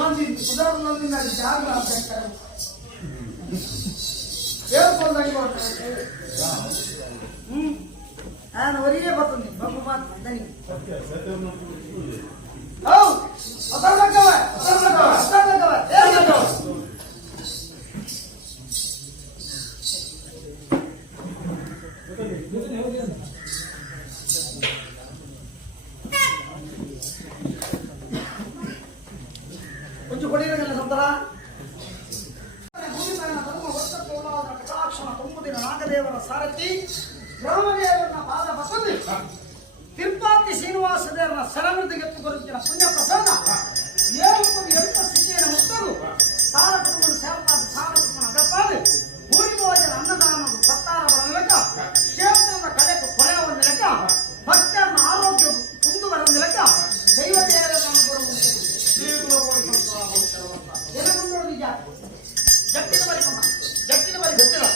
Jadi udah nanti nanti jaga sekarang. Ya pun lagi mau. Oriye betul nih, bagus banget tadi. Oh, atar lagawa. Ya lagawa. కొంచెం కొడిరండి సంతరా తొమ్మిది నాగదేవర సారథి రామదేవರ ಪಾದ ಬಸದಿ ತಿರುಪತಿ ಶ್ರೀನಿವಾಸ ದೇವರ ಶರಣೃತಿಗೆತ್ತುಕೊರುತ್ತಿನ ಪುಣ್ಯ ಪ್ರಸಾದ ಎಂಟು ಸ್ಥಿತಿಯನ್ನು ಮುಟ್ಟಲು ಸಾರ ಕುಟುಂಬದ ಸೇವಕಾದ ಸಾರ ಕುಟುಂಬ ಅಗಪಾದ ಊರಿ ಭೋಜನ ಅನ್ನದಾನ ಸತ್ತಾರ ಬರಲೆಕ್ಕ ಕ್ಷೇತ್ರದ ಕಲೆಗೆ ಕೊನೆ ಒಂದು ಲೆಕ್ಕ ಭಕ್ತರನ್ನ ಆರೋಗ್ಯ ಕುಂದು ಬರದ ಲೆಕ್ಕ ದೈವತೆಯನ್ನು ಕೊಡುವಂತೆ ಏನಕೊಂಡೋಡು ನಿಜ ಜಟ್ಟಿನ ಬರಿ ಗೊತ್ತಿಲ್ಲ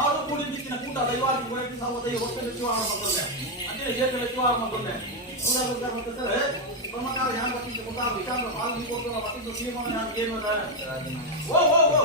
ಆರು ಕೂಡಿ ದಿಕ್ಕಿನ ಕೂಟ ದೈವಾದಿ ಗುಣಕ್ಕೆ ಸರ್ವದೈ ಹೊತ್ತು ವ್ಯಕ್ತಿವಾಹ ಮಾಡ್ಕೊಂಡೆ ಅಂತೇಳಿ ಹೇಗೆ ವ್ಯಕ್ತಿವಾಹ ಮಾಡ್ಕೊಂಡೆ ಬ್ರಹ್ಮಕಾರ ಹ್ಯಾಂಗ ಬರ್ತಿದ್ದೆ ಗೊತ್ತಾಗ ವಿಚಾರ ಹಾಲು ನೀವು ಕೊಟ್ಟು ಬರ್ತಿದ್ದು ಶ್ರೀಮನ ಹ್ಯಾಂಗ ಏನು ಓ ಓ ಓ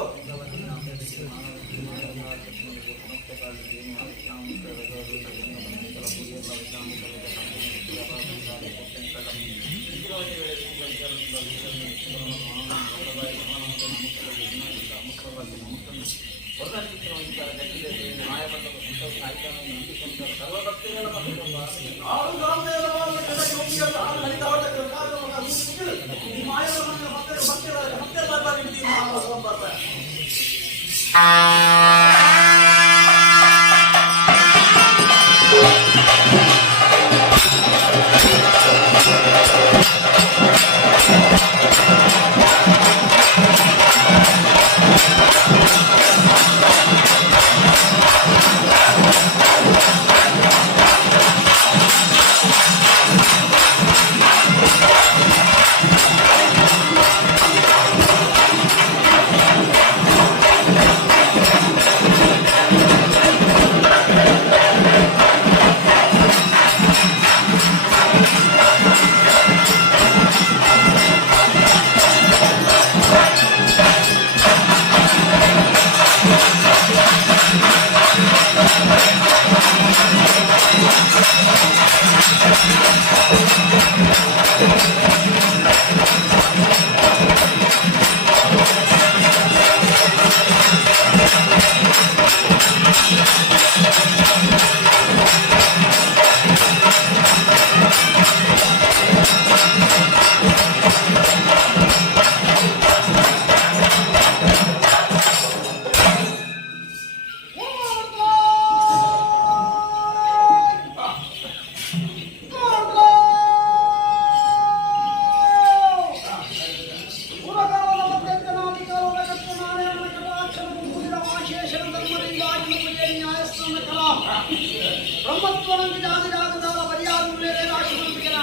ಬ್ರಹ್ಮತ್ವನಂತೆ ಜಾತಿ ಜಾಗದಾಲ ಮರ್ಯಾದೆ ಮೇಲೆ ರಾಶಿವಂತಿಕೆನ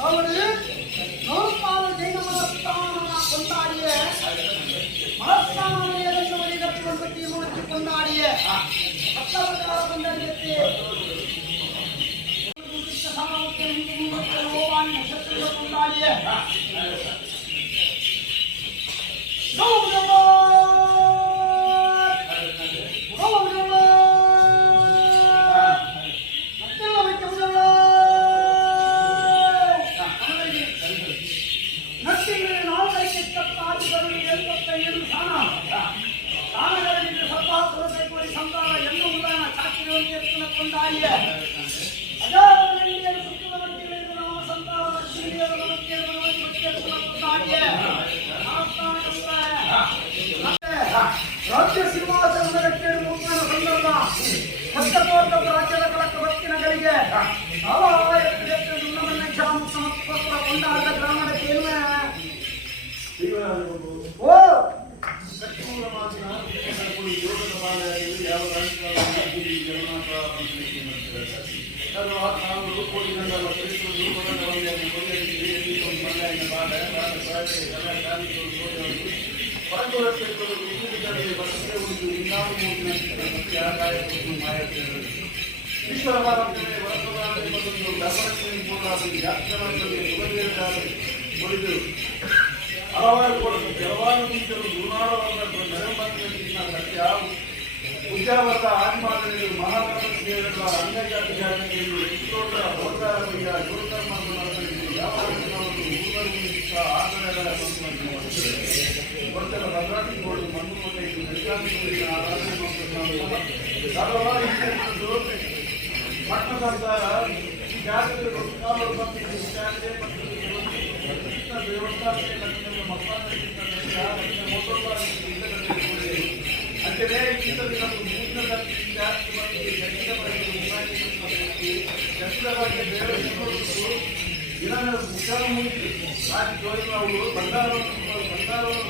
ಅವನು ನವಪಾಲ ಜೈನ ಮನಸ್ಥಾನ ಕೊಂಡಾಡಿಯೇ ಮನಸ್ಥಾನವನ್ನೇ ಗಟ್ಟಿವಂತಕ್ಕೆ ಮುಚ್ಚಿ ಕೊಂಡಾಡಿಯೇ ಸಪ್ತಪ್ರಕಾರ ಕೊಂಡಾಡಿಯತ್ತೆ ನಕ್ಷತ್ರ ಕೊಂಡಾಡಿಯೇ ರಾಜ್ಯ ಸಿಂಹಾಸನದ ಕೇಳಿ ಮುಖ್ಯನ ಸಂದರ್ಭ ಹಸ್ತಕೋಟ ರಾಜ್ಯದ ಕಳಕ ಭಕ್ತಿನಗಳಿಗೆ ಕೊಂಡಾದ ಗ್ರಾಮದ ಕೇಳುವೆ ಓ ಉದ್ಯಾವರ್ತ ಆದಿಮಾನವರು ಮಹಾಭಾರತ ಅನ್ಯಜಾತಿ ಜಾತಿಗಳು ಕಿತ್ತೋಟರ ಹೋರಾಟವಯ್ಯ ಯುವಕರ್ಮ ಆಚರಣೆಗಳ ವರ್ಷದ ಭದ್ರಾಟಿಗೋಡು ಮಣ್ಣುಕೋಟೆ ಬೆಳಗಾವಿ ಪಟ್ಟಣದ ಜಾತಿಗಳು ಅಂತೆಯೇ ಇಂಥದ್ದು ಮೂರನೇ ಜಾತಿ ಬಗ್ಗೆ ಇದನ್ನು ಮುಖ್ಯ ಮುಗಿಸಿ ರಾಜ್ಯ ಜೋಡಿಗಳು ಬಂಡಾರವನ್ನು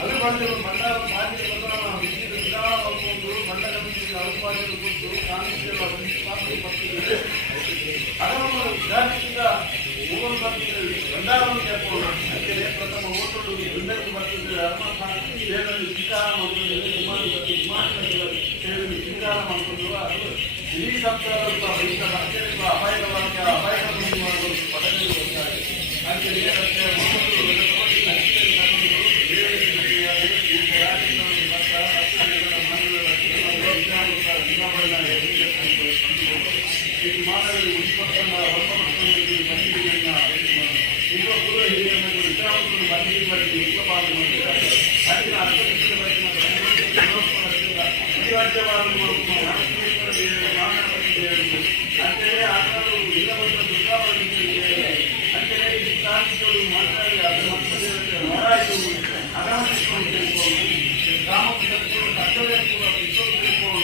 ಅದು ಬಂದಿರುವ ಬಂಡಾರ ಮಾಜಿದ ಬಂಡಾರ ವಿಧಾನವನ್ನು ಮಂಡ ಕಮಿಟಿಗೆ ಅನುಪಾದಿಗಳು ಕೊಟ್ಟು ಕಾಂಗ್ರೆಸ್ ಅದನ್ನು ಜಾತಿಯಿಂದ ಮೂವರು ಬಂಡಾರವನ್ನು ಕೇಳ್ಕೊಂಡು ಅಂತೆಯೇ ಪ್ರಥಮ ಓಟು ಬಂಡಕ್ಕೆ ಬರ್ತಿದ್ದರೆ ಸೇವೆಯಲ್ಲಿ ಸ್ವೀಕಾರ ಮಾಡಿಕೊಂಡು ಸೇವೆಯಲ್ಲಿ ಸ್ವೀಕಾರ ಮಾಡಿಕೊಂಡು ಇಡೀ ಸರ್ಕಾರದ ರೈತ ರಸ್ತೆಗಳು ಅಪಾಯಕವಾಗಿ ಅಪಾಯಗಳನ್ನು ಮಾಡುವುದು ಪದವಿಗಳು ಬಂದಾಗ ಅಂತೆಯೇ ರಸ್ತೆಯ ಮಾನವರಿಗೆ ಉತ್ಪನ್ನ ಹೊರಪಡಿಸಿಕೊಂಡು ಹಿರಿಯ ವಿಚಾರವನ್ನು ಬಂದಿರುವಲ್ಲಿ ಉತ್ತಮವಾಗಿ ಮಾಡಿದ್ದಾರೆ ಅಲ್ಲಿನ ಅಂತೆಯೇ ಆದರೂ ಇಲ್ಲವನ್ನ ದುರ್ಗಾವಳಿ ಅಂತೆಯೇ ಈ ಕ್ರಾಂತಿಗಳು ಮಾತಾಡಿ ಅದರ ಮಕ್ಕಳಿಗೆ ಹೋರಾಯಿತು ಅಗಮನಿಸಿಕೊಂಡು ತಿಳ್ಕೊಂಡು ಗ್ರಾಮದಲ್ಲಿ ಕರ್ತವ್ಯ ತಿಳ್ಕೊಂಡು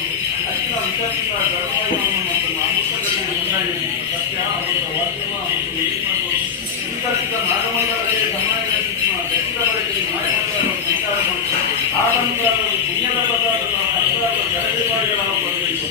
ಅಚ್ಚಿನ ವಿಚಾರಿಸಿದ ಗರ್ಭವನ್ನು ಮತ್ತು ಅಮೃತದಲ್ಲಿ ಉಂಟಾಗಿದೆ ಸತ್ಯ ಅವರ ವಾಕ್ಯಮ ಮತ್ತು ಸ್ವೀಕರಿಸಿದ ನಾಗಮಂಡಲಕ್ಕೆ ಸಮಾಜದ ವ್ಯಕ್ತಿಗಳ ಬಳಕೆ ನ್ಯಾಯಮಂಡಲ ಸಂಚಾರ ಆದಂತ ಪುಣ್ಯದ ಪದಾರ್ಥ ಹತ್ತಾರು ಜಗದಿಪಾಡಿಗಳ ಬರಬೇಕು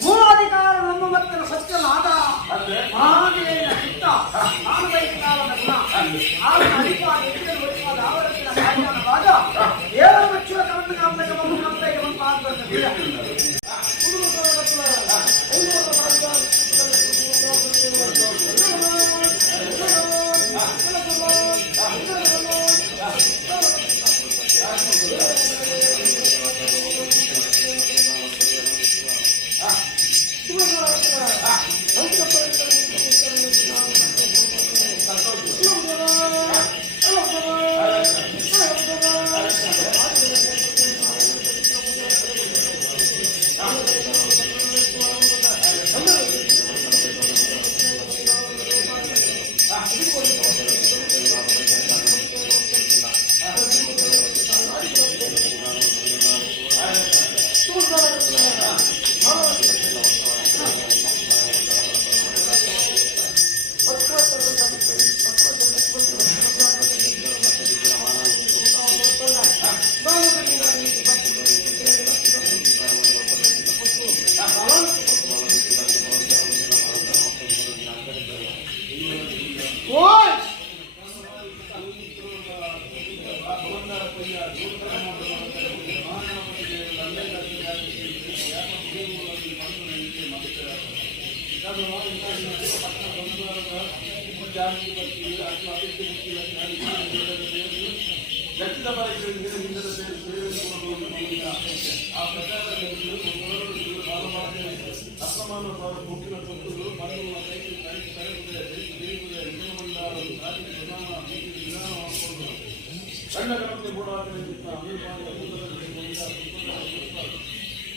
ಮೂಲಾಧಿಕಾರ ನಮ್ಮ ಮತ್ತಿನ ಸತ್ಯನ ಆಧಾರ ಮಹಾದೇವಿನ ಚಿತ್ತ ನಾನು ಬಯಸಿದ ಗುಣ ಆತನ ಅಧಿಕಾರ ಎತ್ತಿದ ಆವರತ್ತಿನ ಸಾಯನ ರಾಜ ಏಳು ಲಕ್ಷದ ಕರ್ನಾಟಕ ಕಂಪನಿಗೆ ಬಂದು ಆಗ್ತದೆ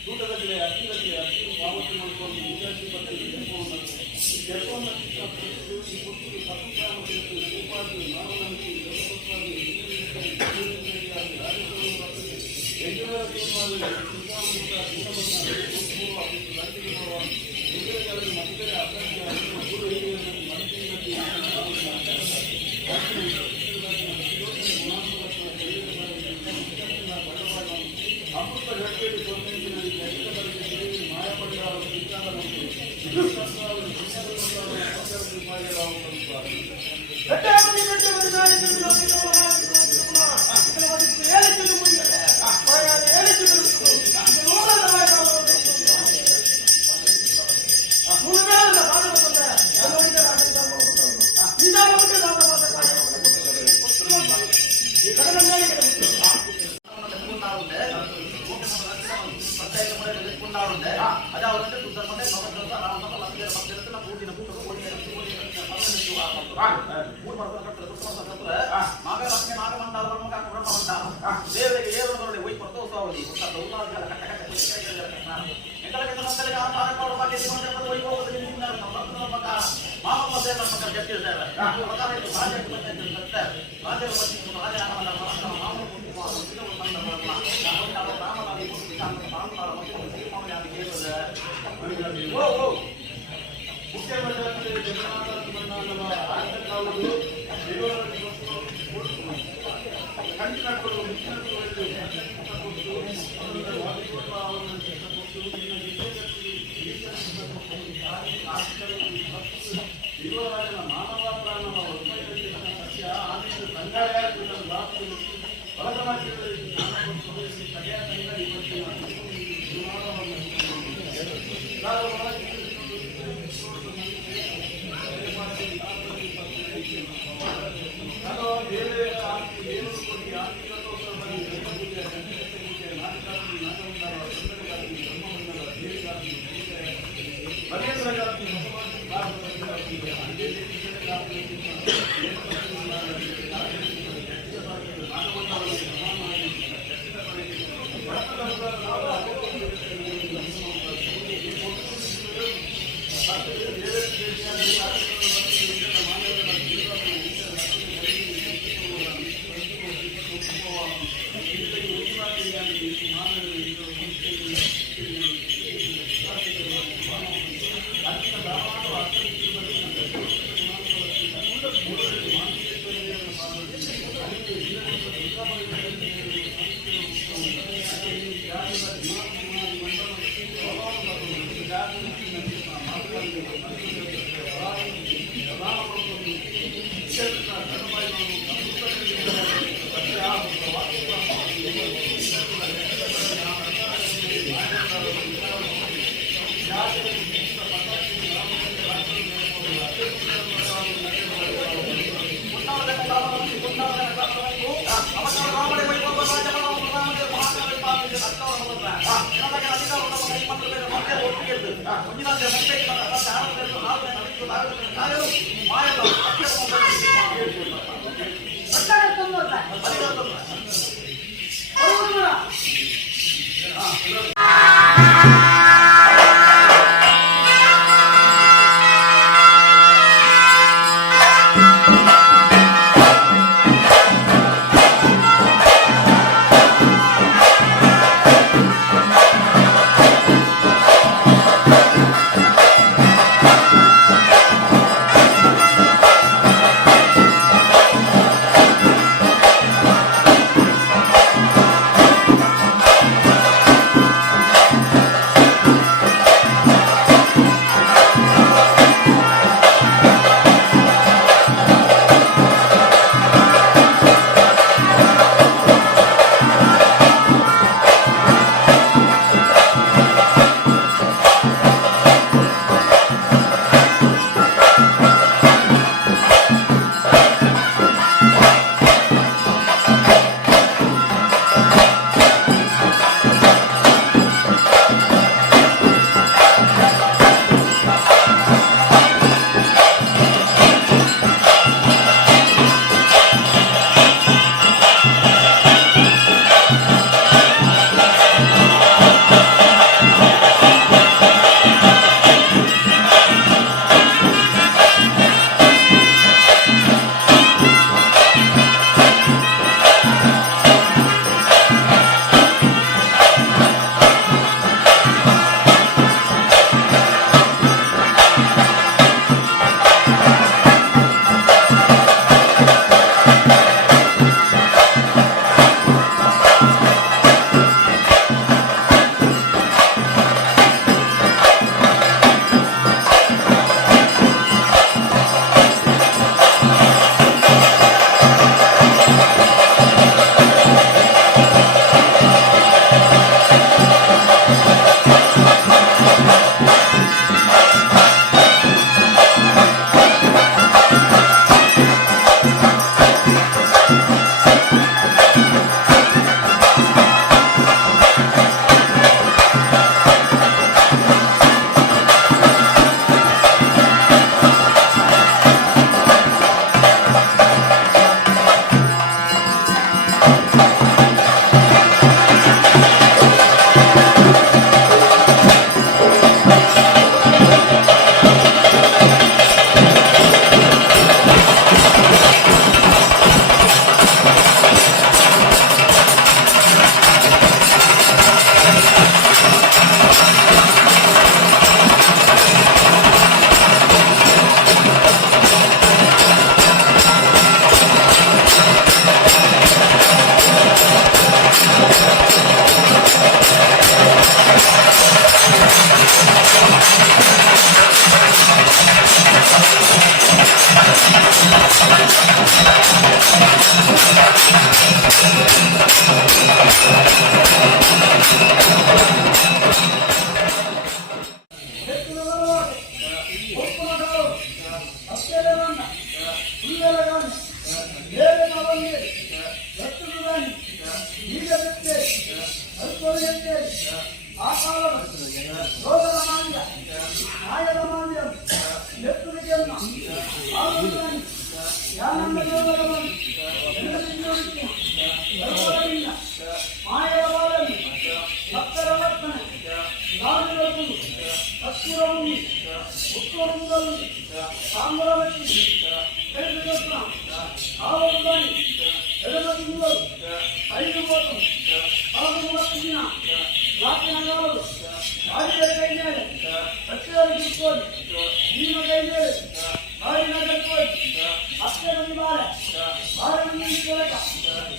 ತೂಟದಲ್ಲಿ ಅಕ್ಕಿದಲ್ಲಿ ಅಕ್ಕಿ ಪಾವತಿ ಮಾಡಿಕೊಂಡು ವಿಚಾರಿಸಿ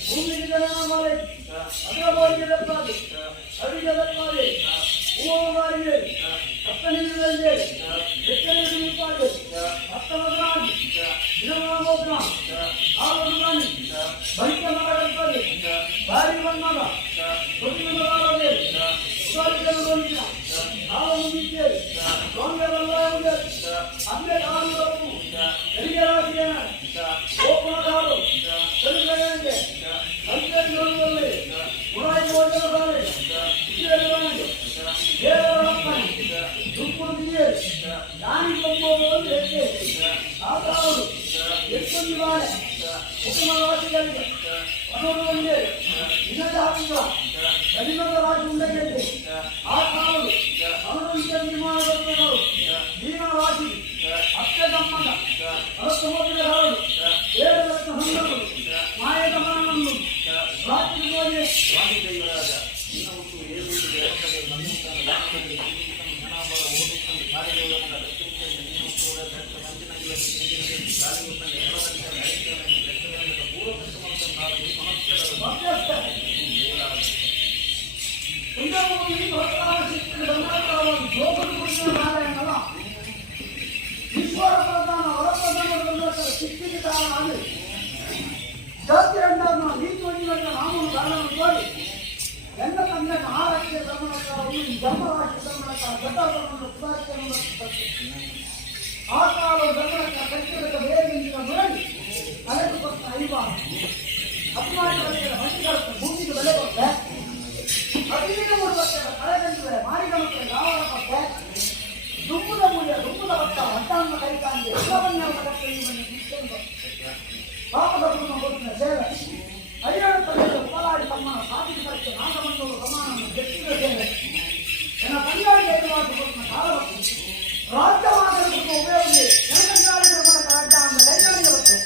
ಭೂಮಿಗೆ ಜನ ಮಾಡಿ ಅದ್ರ ಬೋರಿಗೆ ದಪ್ಪಾಗಿ ಅಡಿಗೆ ದಪ್ಪಾಗಿ ಹೂವಾಗಿದೆ ಸಪ್ತನಿಂದದಲ್ಲಿ ಎತ್ತರದಲ್ಲಿ ನಿಂತಾಗಿದೆ ಭಕ್ತವದನಾಗಿ ದಿನವಾಗೋಗ್ನ ಆವರಣಾಗಿ ಬಳಿಕ ಮಾಡಲ್ಪದೆ ಭಾರಿ ಬಣ್ಣದ ಪ್ರತಿಬಿಂಬವಾಗದೆ ಸುಧಾರಿಸಲು ಆವರಣವಿದ್ದೇವೆ ಸ್ವಾಮ್ಯವಲ್ಲದೆ ಅಂದೇ ಕಾಲುಗಳನ್ನು ತೆರಿಗೆಯಾಗಿದೆ ಗೋಪುರಗಾರು ತೆರಿಗೆಯಾಗಿದೆ ಅಂತ್ಯದಲ್ಲಿ ಉಡಾಯಿ ಭೋಜನದಾರೆ ದೇವರಪ್ಪನೆ ದುಪ್ಪುಡಿಯೇ ದಾನಿ ಕೊಂಬೋದು ಹೆಚ್ಚೆ ಆತಾವರು ಎಷ್ಟೊಂದು ಬಾಳೆ ಕುಟುಂಬವಾಸಿಗಳಿಗೆ ಮನೋರಂಜನೆ ದಿನದ ಹಾಕಿದ ಕಡಿಮದ ರಾಜ ಉಂಡಗೆಂದು ಆ ಕಾಲರು ಮನೋರಂಜನೆ ನಿರ್ಮಾಣಗಳು ದೀನವಾಸಿ ಅತ್ಯಗಮ್ಮನ ಅರಸು ಹೋಗಿದ ಹಾಡು ಏಳರತ್ನ ಹೊಂದಲು ಮಾಯದ ಮನವನ್ನು ರಾತ್ರಿ ಸ್ವಾಮಿ ದೈವರಾಜ ಇನ್ನು ಹುಟ್ಟು ಏಳು ಜಾತಿ ಅಂಡನ್ನು ನೀತಿ ಹೊಂದಿದ ನಾಮನು ಕಾರಣವನ್ನು ತೋರಿ ಎಲ್ಲ ತಂದೆ ಆರಕ್ಕೆ ಗಮನಕಾರರು ಜನ್ಮರಾಶಿ ಗಮನಕಾರ ಘಟವನ್ನು ಸುಧಾರಿಸಲು ಆ ಕಾಲ ಗಮನಕ ಕಟ್ಟಿಡದ ಬೇರೆಯಿಂದ ನೋಡಿ ಅಲೆದು ಕೊಟ್ಟ ಐವಾರ ಹದಿನಾಲ್ಕು ವರ್ಷದ ಭೂಮಿಗೆ ಬೆಲೆ ಕೊಟ್ಟೆ 15 ವರ್ಷದ ಕಳೆಗಂಟಿದೆ ಮಾರಿಗಮಕ್ಕೆ ಯಾವಾಗ ಕೊಟ್ಟೆ ದುಂಬುದ ಮೂಲ್ಯ ದುಂಬುದ ಭಕ್ತ ಭಕ್ತಾನ್ನ ಕೈಕಾಂಗಿ ಎಲ್ಲವನ್ನೇ ಇಟ್ಕೊಂಡು ಪಾಪಗಳನ್ನು ಕೊಟ್ಟಿನ ಸೇವೆ ಹರಿಯಾಣ ತಲೆಯಲ್ಲಿ ಉಪಲಾಡಿ ತಮ್ಮನ ಸಾಧಿಸಲಿಕ್ಕೆ ನಾಗಮಂಡಲು ಸಮಾನವನ್ನು ಗೆಟ್ಟಿದ ಸೇವೆ ನನ್ನ ತಂಗಾಳಿಗೆ ಎದುರಾಗಿ ಕೊಟ್ಟಿನ ಕಾಲವತ್ತು ರಾಜ್ಯವಾಗಲು ಉಪಯೋಗಿಸಿ ಜನಗಂಗಾಳಿಗೆ ರಾಜ್ಯ ಅಂದ ಕೈಗಾಳಿಗೆ ಬರ್ತದೆ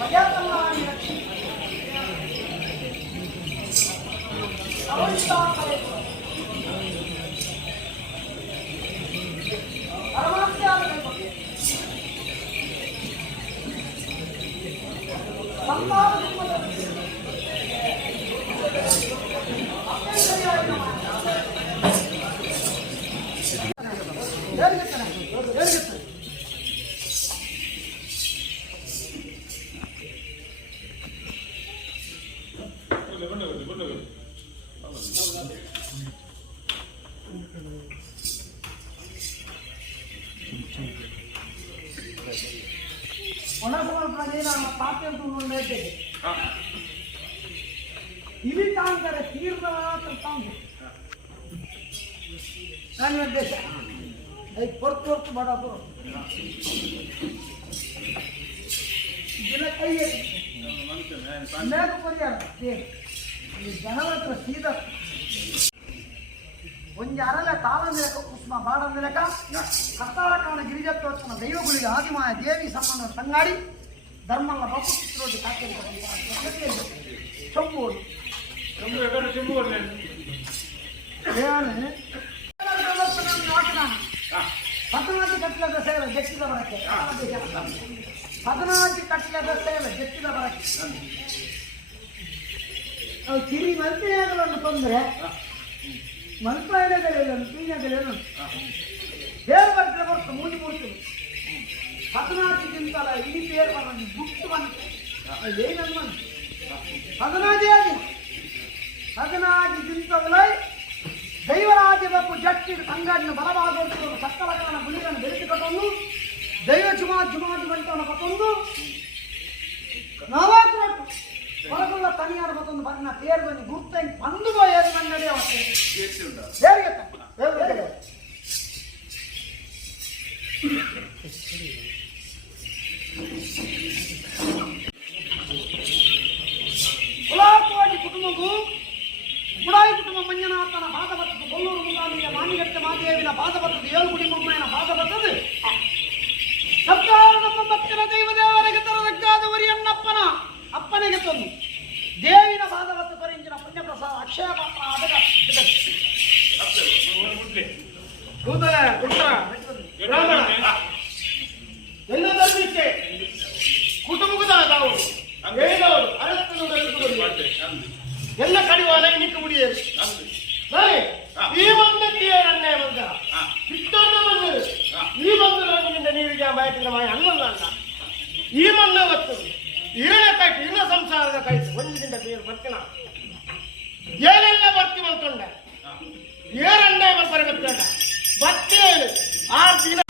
ಭಯತಲ್ಲಾಡಿ ఇవి తాంకరే తీర్థ తాంగు ನಾನು ಉದ್ದೇಶ ಐದು ಹೊರ್ತು ಮಾಡೋ ದಿನ ಕೈ ಪರಿಹಾರ ಜನರ ಹತ್ರ ಸೀದಾ ಒಂಜಿ ಅರಲೆ ತಾಳಂದಿಲಕ ಕುಸುಮ ಬಾಡಂದಿಲಕ ಕತ್ತಾಳ ಕಾಣ ಗಿರಿಜತ್ವನ ದೈವಗುಳಿಗೆ ಆದಿಮಾಯ ದೇವಿ ಸಂಬಂಧ ತಂಗಾಡಿ ಧರ್ಮಲ್ಲ ಬಾಪು ಚಿತ್ರೋಡಿ ಕಾಕೇರಿ ಚೊಂಬೂರು ಪದನಾಜಿ ಕಟ್ಲದ ಸೇವೆ ಜಟ್ಟಿದ ಬರಕ್ಕೆ 14 ಕಟ್ಲದ ಸೇವೆ ಜಟ್ಟಿದ ಬರಕ್ಕೆ ಅವು ಕಿರಿ ಮಂತ್ರಿಯಾಗಲನ್ನು ತೊಂದರೆ ಮಂತ್ರಾಲಯಗಳೇನು ಪೀನಗಳೇನು ಬೇರೆ ಬರ್ತಾರೆ ಬರ್ತು ಮೂಡಿ ಮೂಡ್ತೀವಿ 14ಗಿಂತಲ ಈ ಬೇರೆ ಬರೋದು ಗುಟ್ಟು ಬಂತು ಏನನ್ನು ಬಂತು 14ಗಿಂತಲೈ ದೈವರಾಜ ಬಾಪು ಜಟ್ಟಿ ಸಂಗಾಡಿನ ಬಲಭಾಗವನ್ನು ಸಕ್ಕಲಕನ ಗುಳಿಗಳನ್ನು ಬೆರೆಸಿ ಕಟ್ಟೊಂದು ದೈವ ಜುಮಾಜು ಬಂಟವನ್ನು ಕಟ್ಟೊಂದು ನಾವಾಗ್ರು ಹೊರಗುಳ್ಳ ತನಿಯಾರು ಮತ್ತೊಂದು ಬಣ್ಣ ತೇರು ಬನ್ನಿ ಗುರ್ತ ಬಂದು ಏದು ಬಣ್ಣದೇ ಕುಲಾಕೋಟಿ ಕುಟುಂಬಕ್ಕೂ ಮುಡಾಯಿ ಕುಟುಂಬ ಮಂಜನಾಥನ ಭಾಗವತದ ಕೊಲ್ಲೂರು ಮುಗಾಮಿಯ ಮಾನಿಗಟ್ಟೆ ಮಾದೇವಿನ ಭಾಗವತದ ಏಳುಗುಡಿ ಮೊಮ್ಮಯ್ಯನ ಭಾಗವತದ ಸರ್ಕಾರ ನಮ್ಮ ಭಕ್ತರ ದೈವದೇವರಿಗೆ ತರದಕ್ಕಾದವರಿ ಅಣ್ಣಪ್ಪನ ಅಪ್ಪನಿಗೆ ತಂದು ದೇವಿನ ಭಾಗವತ ಪರಿಂಚಿನ ಪುಣ್ಯ ಪ್ರಸಾದ ಅಕ್ಷಯ ಪಾತ್ರ ಎಲ್ಲ ಧರ್ಮಿಷ್ಟೇ ಕುಟುಂಬದ ನಾವು ಹೇಳಿದವರು ಎಲ್ಲ ಕಡಿವಾಲ ನಿಕ್ಕ ಮುಡಿಯರು ಈ ಬಂದಕ್ಕೆ ಅನ್ಯಾಯ ಬಂದ ಇಷ್ಟೊಂದು ಬಂದರು ಈ ಬಂದರಿಂದ ನೀರಿಗೆ ಬಯಕಿದ ಮಾಯ ಅನ್ನಲ್ಲ ಅಲ್ಲ ಈ ಮನ್ನ ಹೊತ್ತು ಇರಣ ಕಾಯ್ತು ಇನ್ನ ಸಂಸಾರದ ಕಾಯ್ತು ಒಂದಿನಿಂದ ಬೇರೆ ಬರ್ತೀನ ಏನೆಲ್ಲ ಬರ್ತೀವಿ ಅಂತೊಂಡ ಏರಣ್ಣ ಬರ್ತಾರೆ ಬರ್ತಾಡ ಬರ್ತೇನೆ 6 ದಿನ